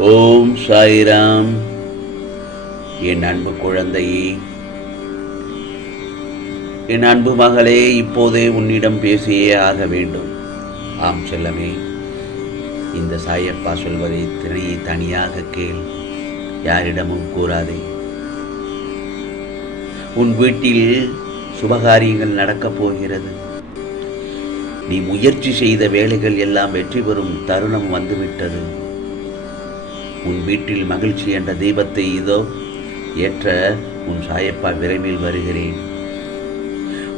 ஓம் சாய்ராம். என் அன்பு குழந்தையே என் அன்பு மகளே இப்போதே உன்னிடம் பேசியே ஆக வேண்டும். ஆம் செல்லமே இந்த சாயப்பா சொல்வதை திரை தனியாக கேள் யாரிடமும் கூறாதே. உன் வீட்டில் சுபகாரியங்கள் நடக்கப் போகிறது. நீ முயற்சி செய்த வேலைகள் எல்லாம் வெற்றி பெறும் தருணம் வந்துவிட்டது. உன் வீட்டில் மகிழ்ச்சி என்ற தீபத்தை இதோ ஏற்ற உன் சாயப்பா விரைவில் வருகிறேன்.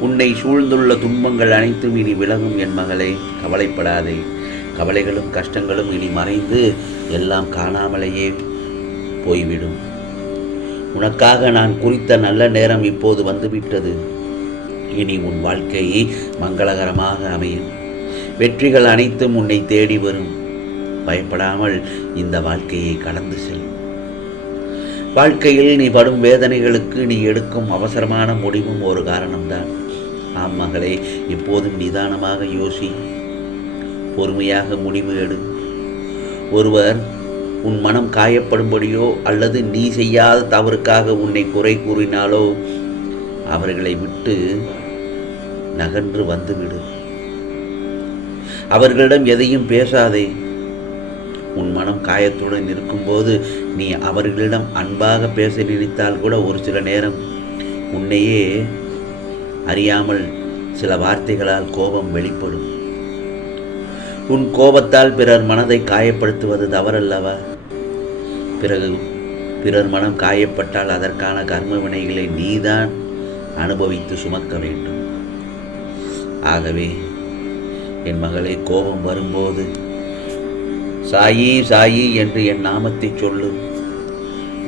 உன்னை சூழ்ந்துள்ள துன்பங்கள் அனைத்தும் இனி விலகும் என் மகளை கவலைப்படாதே. கவலைகளும் கஷ்டங்களும் இனி மறைந்து எல்லாம் காணாமலேயே போய்விடும். உனக்காக நான் குறித்த நல்ல நேரம் இப்போது வந்துவிட்டது. இனி உன் வாழ்க்கையை மங்களகரமாக அமையும். வெற்றிகள் அனைத்தும் உன்னை தேடி வரும். பயப்படாமல் இந்த வாழ்க்கையை கடந்து செல். வாழ்க்கையில் நீ படும் வேதனைகளுக்கு நீ எடுக்கும் அவசரமான முடிவும் ஒரு காரணம்தான். ஆம் மகளே இப்போதும் நிதானமாக யோசி. பொறுமையாக முடிவு எடு. ஒருவர் உன் மனம் காயப்படும்படியோ அல்லது நீ செய்யாத தவறுக்காக உன்னை குறை கூறினாலோ அவர்களை விட்டு நகன்று வந்துவிடு. அவர்களிடம் எதையும் பேசாதே. உன் மனம் காயத்துடன் இருக்கும்போது நீ அவர்களிடம் அன்பாக பேச நினைத்தால் கூட ஒரு சில நேரம் உன்னையே அறியாமல் சில வார்த்தைகளால் கோபம் வெளிப்படும். உன் கோபத்தால் பிறர் மனதை காயப்படுத்துவது தவறல்லவா? பிறகு பிறர் மனம் காயப்பட்டால் அதற்கான கர்ம வினைகளை நீதான் அனுபவித்து சுமக்க வேண்டும். ஆகவே என் மகளை கோபம் வரும்போது சாயி சாயி என்று என் நாமத்தை சொல்லு.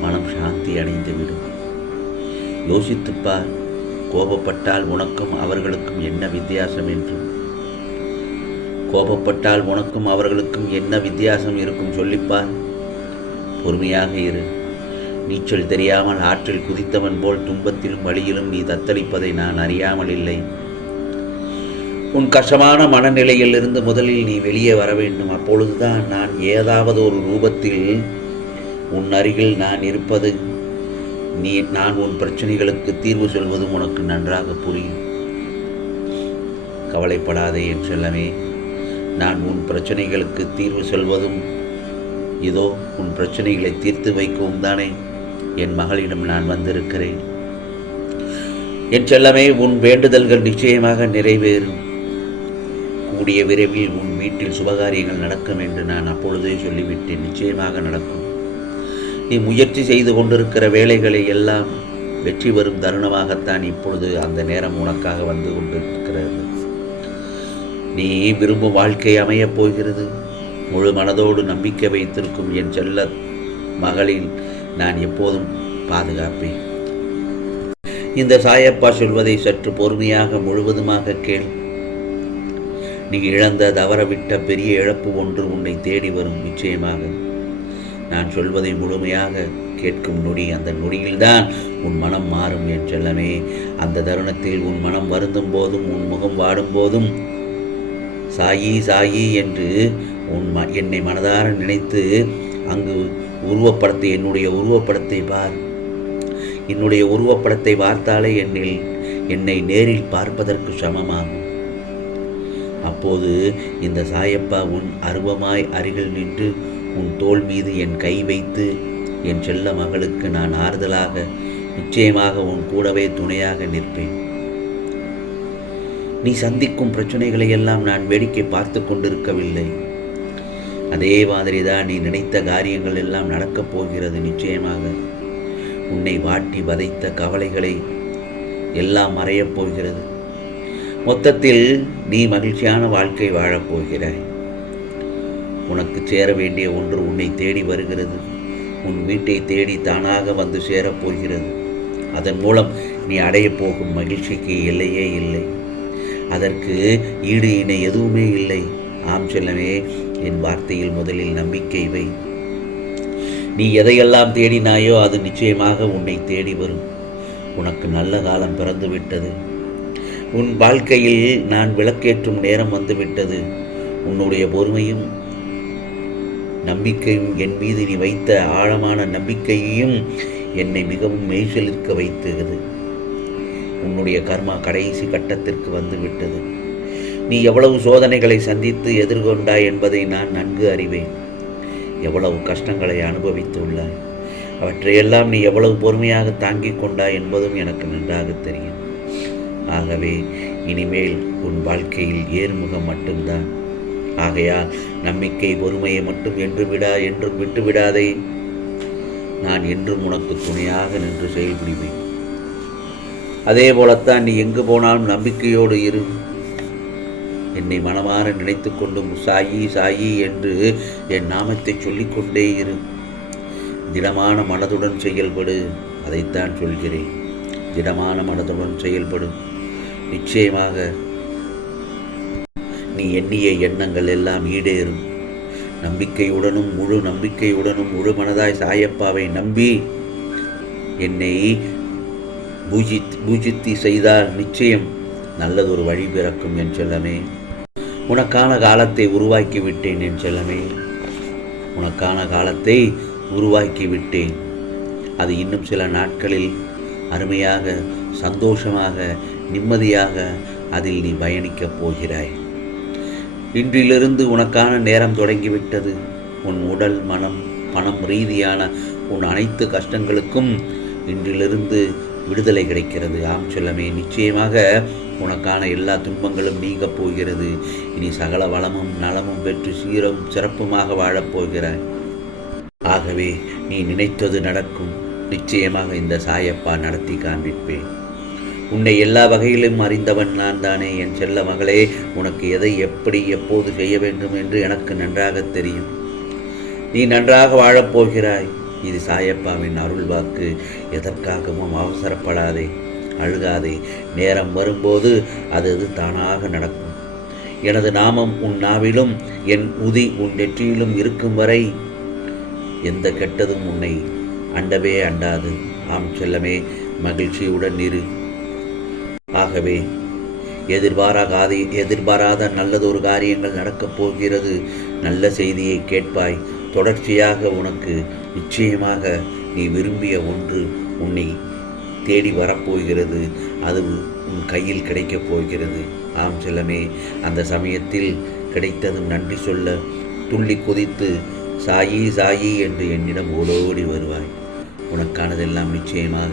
மனம் சாந்தி அடைந்து விடும் யோசித்துப்பார் கோபப்பட்டால் உனக்கும் அவர்களுக்கும் என்ன வித்தியாசம் என்று. கோபப்பட்டால் உனக்கும் அவர்களுக்கும் என்ன வித்தியாசம் இருக்கும் சொல்லிப்பார். பொறுமையாக இரு. நீச்சல் தெரியாமல் ஆற்றில் குதித்தவன் போல் துன்பத்திலும் வழியிலும் நீ தத்தளிப்பதை நான் அறியாமல் இல்லை உன் கஷ்டமான மனநிலையில் இருந்து முதலில் நீ வெளியே வர வேண்டும். அப்பொழுதுதான் நான் ஏதாவது ஒரு ரூபத்தில் உன் அருகில் நான் இருப்பது நீ நான் உன் பிரச்சனைகளுக்கு தீர்வு சொல்வதும் உனக்கு நன்றாக புரியும். கவலைப்படாதே என் செல்லமே நான் உன் பிரச்சனைகளுக்கு தீர்வு சொல்வதும் இதோ உன் பிரச்சனைகளை தீர்த்து வைக்கவும் தானே என் மகளிடம் நான் வந்திருக்கிறேன். என் செல்லமே உன் வேண்டுதல்கள் நிச்சயமாக நிறைவேறும். கூடிய விரைவில் உன் வீட்டில் சுபகாரியங்கள் நடக்கும் என்று நான் அப்பொழுதே சொல்லிவிட்டேன். நிச்சயமாக நடக்கும். நீ முயற்சி செய்து கொண்டிருக்கிற வேலைகளை எல்லாம் வெற்றி வரும் தருணமாகத்தான் இப்பொழுது அந்த நேரம் உனக்காக வந்து கொண்டிருக்கிறது. நீ விரும்பும் வாழ்க்கை அமையப் போகிறது. முழு மனதோடு நம்பிக்கை வைத்திருக்கும் என் செல்ல மகளில் நான் எப்போதும் பாதுகாப்பேன். இந்த சாயப்பா சொல்வதை சற்று பொறுமையாக முழுவதுமாக கேள். நீ இழந்த தவறவிட்ட பெரிய இழப்பு ஒன்று உன்னை தேடி வரும் நிச்சயமாக. நான் சொல்வதை முழுமையாக கேட்கும் நொடி அந்த நொடியில்தான் உன் மனம் மாறும் என் செல்லமே. அந்த தருணத்தில் உன் மனம் வருந்தும் போதும் உன் முகம் வாடும் போதும். சாயி சாயி என்று உன் ம என்னை மனதார நினைத்து அங்கு உருவப்படத்தை என்னுடைய உருவப்படத்தை பார். என்னுடைய உருவப்படத்தை பார்த்தாலே என்னில் என்னை நேரில் பார்ப்பதற்கு சமமாகும். அப்போது இந்த சாயப்பா உன் அருவமாய் அருகில் நின்று உன் தோள் மீது என் கை வைத்து என் செல்ல மகளுக்கு நான் ஆறுதலாக நிச்சயமாக உன் கூடவே துணையாக நிற்பேன். நீ சந்திக்கும் பிரச்சனைகளை எல்லாம் நான் வேடிக்கை பார்த்து கொண்டிருக்கவில்லை. அதே மாதிரி தான் நீ நினைத்த காரியங்கள் எல்லாம் நடக்கப் போகிறது நிச்சயமாக. உன்னை வாட்டி வதைத்த கவலைகளை எல்லாம் மறையப் போகிறது. மொத்தத்தில் நீ மகிழ்ச்சியான வாழ்க்கை வாழப் போகிறாய். உனக்கு சேர வேண்டிய ஒன்று உன்னை தேடி வருகிறது. உன் வீட்டை தேடி தானாக வந்து சேரப்போகிறது அதன் மூலம் நீ அடையப் போகும் மகிழ்ச்சிக்கு எல்லையே இல்லை. அதற்கு ஈடு இணை எதுவுமே இல்லை. ஆம் செல்லமே என் வார்த்தையில் முதலில் நம்பிக்கை வை. நீ எதையெல்லாம் தேடினாயோ அது நிச்சயமாக உன்னை தேடி வரும். உனக்கு நல்ல காலம் பிறந்து விட்டது உன் வாழ்க்கையில் நான் விளக்கேற்றும் நேரம் வந்துவிட்டது. உன்னுடைய பொறுமையும் நம்பிக்கையும் என் மீது நீ வைத்த ஆழமான நம்பிக்கையையும் என்னை மிகவும் மெய்சலிருக்க வைத்தது. உன்னுடைய கர்மா கடைசி கட்டத்திற்கு வந்துவிட்டது. நீ எவ்வளவு சோதனைகளை சந்தித்து எதிர்கொண்டாய் என்பதை நான் நன்கு அறிவேன். எவ்வளவு கஷ்டங்களை அனுபவித்துள்ளாய். அவற்றையெல்லாம் நீ எவ்வளவு பொறுமையாக தாங்கிக் கொண்டாய் என்பதும் எனக்கு நன்றாக தெரியும். ஆகவே இனிமேல் உன் வாழ்க்கையில் ஏறுமுகம் மட்டும்தான். ஆகையால் நம்பிக்கை பொறுமையை மட்டும் என்று விடா என்றும் விட்டுவிடாதே. நான் என்றும் உனக்கு துணையாக நின்று செயல்புரிவேன் அதே போலத்தான் நீ எங்கு போனாலும் நம்பிக்கையோடு இரு. என்னை மனமாற நினைத்து கொண்டும் சாயி சாயி என்று என் நாமத்தை சொல்லிக்கொண்டே இரு. திடமான மனதுடன் செயல்படு அதைத்தான் சொல்கிறேன். திடமான மனதுடன் செயல்படு. நிச்சயமாக. நீ எண்ணிய எண்ணங்கள் எல்லாம் ஈடேறும். நம்பிக்கையுடனும் முழு நம்பிக்கையுடனும் முழு மனதாய் சாயப்பாவை நம்பி என்னை பூஜி பூஜித்தி செய்தால் நிச்சயம் நல்லதொரு வழி பிறக்கும் என் செல்லமே. உனக்கான காலத்தை உருவாக்கி விட்டேன் என் செல்லமே. உனக்கான காலத்தை உருவாக்கி விட்டேன். அது இன்னும் சில நாட்களில் அருமையாக சந்தோஷமாக நிம்மதியாக அதில் நீ பயணிக்கப் போகிறாய். இன்றிலிருந்து உனக்கான நேரம் தொடங்கிவிட்டது. உன் உடல் மனம் பணம் ரீதியான உன் அனைத்து கஷ்டங்களுக்கும் இன்றிலிருந்து விடுதலை கிடைக்கிறது. ஆம் சொல்லமே நிச்சயமாக உனக்கான எல்லா துன்பங்களும் நீங்கப் போகிறது. இனி சகல வளமும் நலமும் பெற்று சீரும் சிறப்புமாக வாழப்போகிறாய் ஆகவே நீ நினைத்தது நடக்கும். நிச்சயமாக இந்த சாயப்பா நடத்தி காண்பிப்பேன். உன்னை எல்லா வகையிலும் அறிந்தவன் நான் தானே. என் செல்ல மகளே உனக்கு எதை எப்படி எப்போது செய்ய வேண்டும் என்று எனக்கு நன்றாக தெரியும். நீ நன்றாக வாழப்போகிறாய் இது சாயப்பாவின் அருள் வாக்கு. எதற்காகவும் அவசரப்படாதே. அழுகாதே. நேரம் வரும்போது அது அது தானாக நடக்கும். எனது நாமம் உன் நாவிலும் என் உதி உன் நெற்றியிலும் இருக்கும் வரை எந்த கெட்டதும் உன்னை அண்டவே அண்டாது. ஆம் செல்லமே மகிழ்ச்சியுடன் இரு. ஆகவே எதிர்பாராத எதிர்பாராத நல்லதொரு காரியங்கள் நடக்கப் போகிறது. நல்ல செய்தியை கேட்பாய். தொடர்ச்சியாக உனக்கு நிச்சயமாக நீ விரும்பிய ஒன்று உன்னை தேடி வரப்போகிறது. அது உன் கையில் கிடைக்கப் போகிறது. ஆம் செல்லமே அந்த சமயத்தில் கிடைத்ததும் நன்றி சொல்ல துள்ளி குதித்து சாயி சாயி என்று என்னிடம் ஓடோடி வருவாய். உனக்கானதெல்லாம் நிச்சயமாக